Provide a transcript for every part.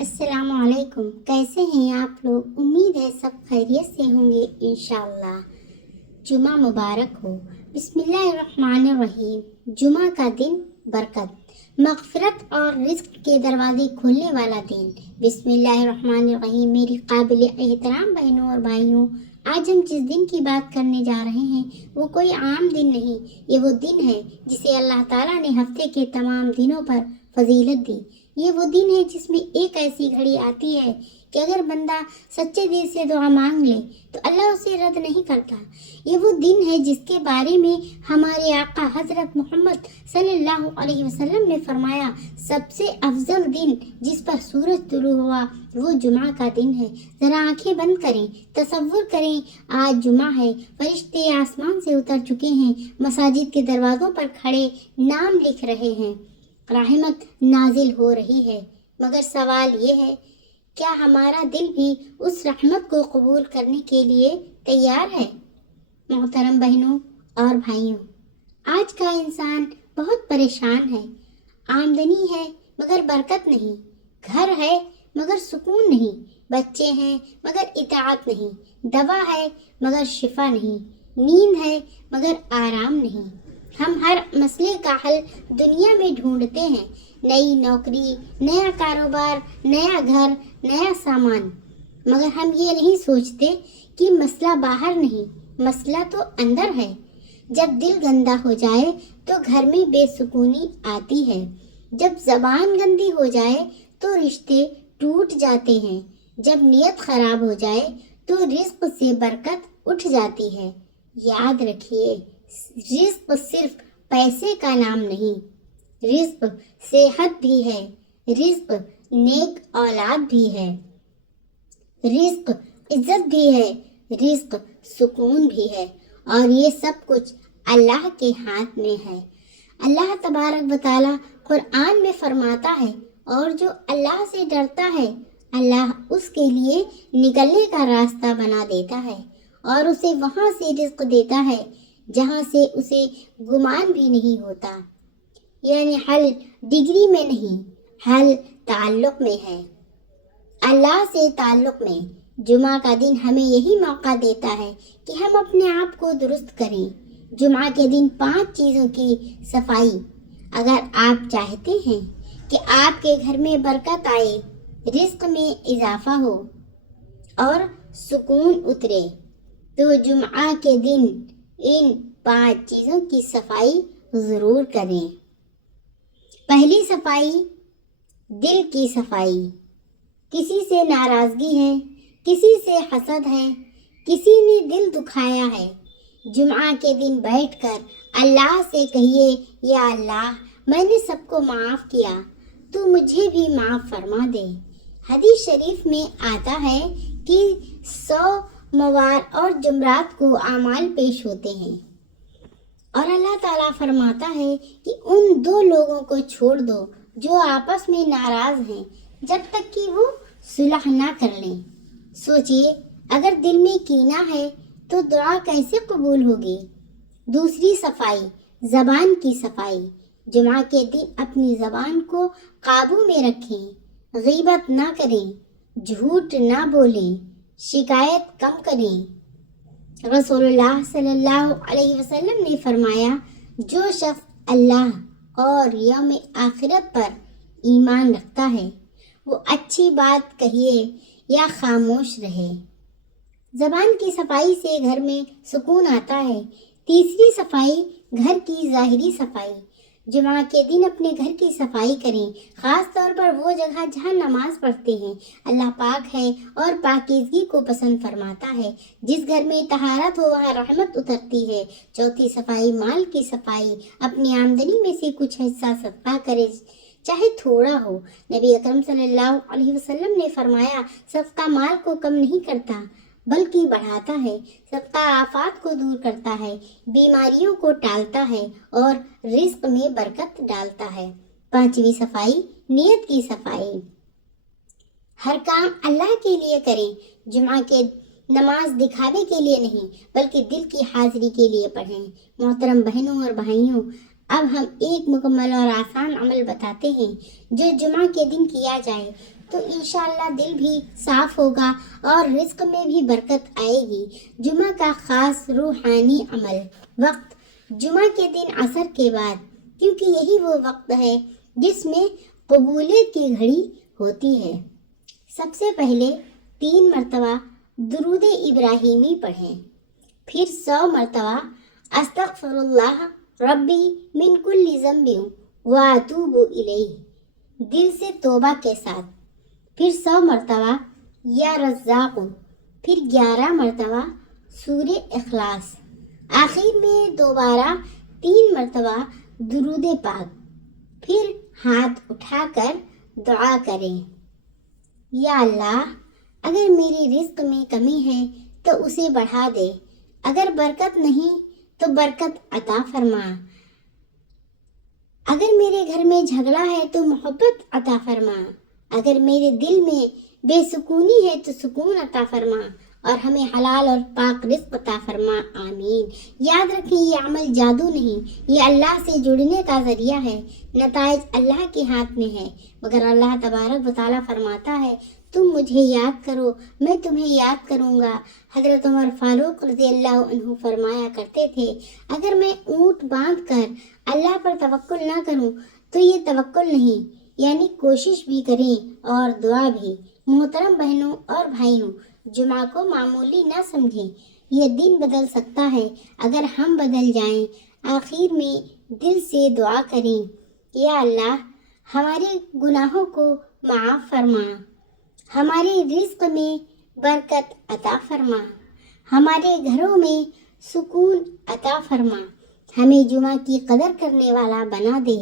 السلام علیکم، کیسے ہیں آپ لوگ؟ امید ہے سب خیریت سے ہوں گے انشاءاللہ۔ جمعہ مبارک ہو۔ بسم اللہ الرحمن الرحیم۔ جمعہ کا دن برکت، مغفرت اور رزق کے دروازے کھولنے والا دن۔ بسم اللہ الرحمن الرحیم۔ میری قابل احترام بہنوں اور بھائیوں، آج ہم جس دن کی بات کرنے جا رہے ہیں وہ کوئی عام دن نہیں، یہ وہ دن ہے جسے اللہ تعالیٰ نے ہفتے کے تمام دنوں پر فضیلت دی۔ یہ وہ دن ہے جس میں ایک ایسی گھڑی آتی ہے کہ اگر بندہ سچے دل سے دعا مانگ لے تو اللہ اسے رد نہیں کرتا۔ یہ وہ دن ہے جس کے بارے میں ہمارے آقا حضرت محمد صلی اللہ علیہ وسلم نے فرمایا، سب سے افضل دن جس پر سورج طلوع ہوا وہ جمعہ کا دن ہے۔ ذرا آنکھیں بند کریں، تصور کریں آج جمعہ ہے، فرشتے آسمان سے اتر چکے ہیں، مساجد کے دروازوں پر کھڑے نام لکھ رہے ہیں، رحمت نازل ہو رہی ہے۔ مگر سوال یہ ہے، کیا ہمارا دل بھی اس رحمت کو قبول کرنے کے لیے تیار ہے؟ محترم بہنوں اور بھائیوں، آج کا انسان بہت پریشان ہے۔ آمدنی ہے مگر برکت نہیں، گھر ہے مگر سکون نہیں، بچے ہیں مگر اطاعت نہیں، دوا ہے مگر شفا نہیں، نیند ہے مگر آرام نہیں۔ ہم ہر مسئلے کا حل دنیا میں ڈھونڈتے ہیں، نئی نوکری، نیا کاروبار، نیا گھر، نیا سامان، مگر ہم یہ نہیں سوچتے کہ مسئلہ باہر نہیں، مسئلہ تو اندر ہے۔ جب دل گندا ہو جائے تو گھر میں بے سکونی آتی ہے، جب زبان گندی ہو جائے تو رشتے ٹوٹ جاتے ہیں، جب نیت خراب ہو جائے تو رزق سے برکت اٹھ جاتی ہے۔ یاد رکھیے، رزق صرف پیسے کا نام نہیں، رزق صحت بھی ہے، رزق نیک اولاد بھی ہے، رزق عزت بھی ہے، رزق سکون بھی ہے، اور یہ سب کچھ اللہ کے ہاتھ میں ہے۔ اللہ تبارک و تعالیٰ قرآن میں فرماتا ہے، اور جو اللہ سے ڈرتا ہے اللہ اس کے لیے نکلنے کا راستہ بنا دیتا ہے اور اسے وہاں سے رزق دیتا ہے جہاں سے اسے گمان بھی نہیں ہوتا۔ یعنی حل ڈگری میں نہیں، حل تعلق میں ہے، اللہ سے تعلق میں۔ جمعہ کا دن ہمیں یہی موقع دیتا ہے کہ ہم اپنے آپ کو درست کریں۔ جمعہ کے دن 5 چیزوں کی صفائی۔ اگر آپ چاہتے ہیں کہ آپ کے گھر میں برکت آئے، رزق میں اضافہ ہو اور سکون اترے تو جمعہ کے دن ان 5 چیزوں کی صفائی ضرور کریں۔ پہلی صفائی، دل کی صفائی۔ کسی سے ناراضگی ہے، کسی سے حسد ہے، کسی نے دل دکھایا ہے، جمعہ کے دن بیٹھ کر اللہ سے کہیے، یا اللہ میں نے سب کو معاف کیا، تو مجھے بھی معاف فرما دے۔ حدیث شریف میں آتا ہے کہ 100 موار اور جمعرات کو اعمال پیش ہوتے ہیں، اور اللہ تعالیٰ فرماتا ہے کہ ان 2 لوگوں کو چھوڑ دو جو آپس میں ناراض ہیں جب تک کہ وہ صلح نہ کر لیں۔ سوچئے، اگر دل میں کینہ ہے تو دعا کیسے قبول ہوگی؟ دوسری صفائی، زبان کی صفائی۔ جمعہ کے دن اپنی زبان کو قابو میں رکھیں، غیبت نہ کریں، جھوٹ نہ بولیں، شکایت کم کریں۔ رسول اللہ صلی اللہ علیہ وسلم نے فرمایا، جو شخص اللہ اور یوم آخرت پر ایمان رکھتا ہے وہ اچھی بات کہیے یا خاموش رہے۔ زبان کی صفائی سے گھر میں سکون آتا ہے۔ تیسری صفائی، گھر کی ظاہری صفائی۔ جمعہ کے دن اپنے گھر کی صفائی کریں، خاص طور پر وہ جگہ جہاں نماز پڑھتے ہیں۔ اللہ پاک ہے اور پاکیزگی کو پسند فرماتا ہے۔ جس گھر میں طہارت ہو وہاں رحمت اترتی ہے۔ چوتھی صفائی، مال کی صفائی۔ اپنی آمدنی میں سے کچھ حصہ صدقہ کرے، چاہے تھوڑا ہو۔ نبی اکرم صلی اللہ علیہ وسلم نے فرمایا، صدقہ مال کو کم نہیں کرتا بلکہ بڑھاتا ہے، صدقہ آفات کو دور کرتا ہے، بیماریوں کو ٹالتا ہے اور رزق میں برکت ڈالتا ہے۔ 5ویں صفائی، نیت کی صفائی۔ ہر کام اللہ کے لیے کریں۔ جمعہ کے نماز دکھاوے کے لیے نہیں بلکہ دل کی حاضری کے لیے پڑھیں۔ محترم بہنوں اور بھائیوں، اب ہم ایک مکمل اور آسان عمل بتاتے ہیں جو جمعہ کے دن کیا جائے۔ تو انشاءاللہ دل بھی صاف ہوگا اور رزق میں بھی برکت آئے گی۔ جمعہ کا خاص روحانی عمل۔ وقت جمعہ کے دن عصر کے بعد، کیونکہ یہی وہ وقت ہے جس میں قبولیت کی گھڑی ہوتی ہے۔ سب سے پہلے 3 مرتبہ درود ابراہیمی پڑھیں، پھر 100 مرتبہ استغفر اللہ ربی من کل ذنب واتوب الیہ دل سے توبہ کے ساتھ، پھر 100 مرتبہ یا رزاق، پھر 11 مرتبہ سورہ اخلاص، آخر میں دوبارہ 3 مرتبہ درود پاک، پھر ہاتھ اٹھا کر دعا کریں، یا اللہ اگر میری رزق میں کمی ہے تو اسے بڑھا دے، اگر برکت نہیں تو برکت عطا فرما، اگر میرے گھر میں جھگڑا ہے تو محبت عطا فرما، اگر میرے دل میں بے سکونی ہے تو سکون عطا فرما، اور ہمیں حلال اور پاک رزق عطا فرما، آمین۔ یاد رکھیں یہ عمل جادو نہیں، یہ اللہ سے جڑنے کا ذریعہ ہے، نتائج اللہ کے ہاتھ میں ہے، مگر اللہ تبارک و تعالیٰ فرماتا ہے تم مجھے یاد کرو میں تمہیں یاد کروں گا۔ حضرت عمر فاروق رضی اللہ عنہ فرمایا کرتے تھے اگر میں اونٹ باندھ کر اللہ پر توکل نہ کروں تو یہ توکل نہیں، یعنی کوشش بھی کریں اور دعا بھی۔ محترم بہنوں اور بھائیوں، جمعہ کو معمولی نہ سمجھیں، یہ دن بدل سکتا ہے اگر ہم بدل جائیں۔ آخر میں دل سے دعا کریں، یا اللہ ہمارے گناہوں کو معاف فرما، ہمارے رزق میں برکت عطا فرما، ہمارے گھروں میں سکون عطا فرما، ہمیں جمعہ کی قدر کرنے والا بنا دے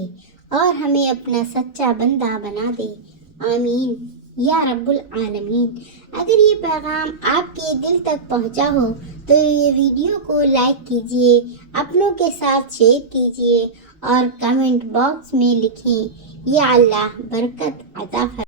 اور ہمیں اپنا سچا بندہ بنا دے، آمین یا رب العالمین۔ اگر یہ پیغام آپ کے دل تک پہنچا ہو تو یہ ویڈیو کو لائک کیجئے، اپنوں کے ساتھ شیئر کیجئے اور کمنٹ باکس میں لکھیں، یا اللہ برکت عطا فرما۔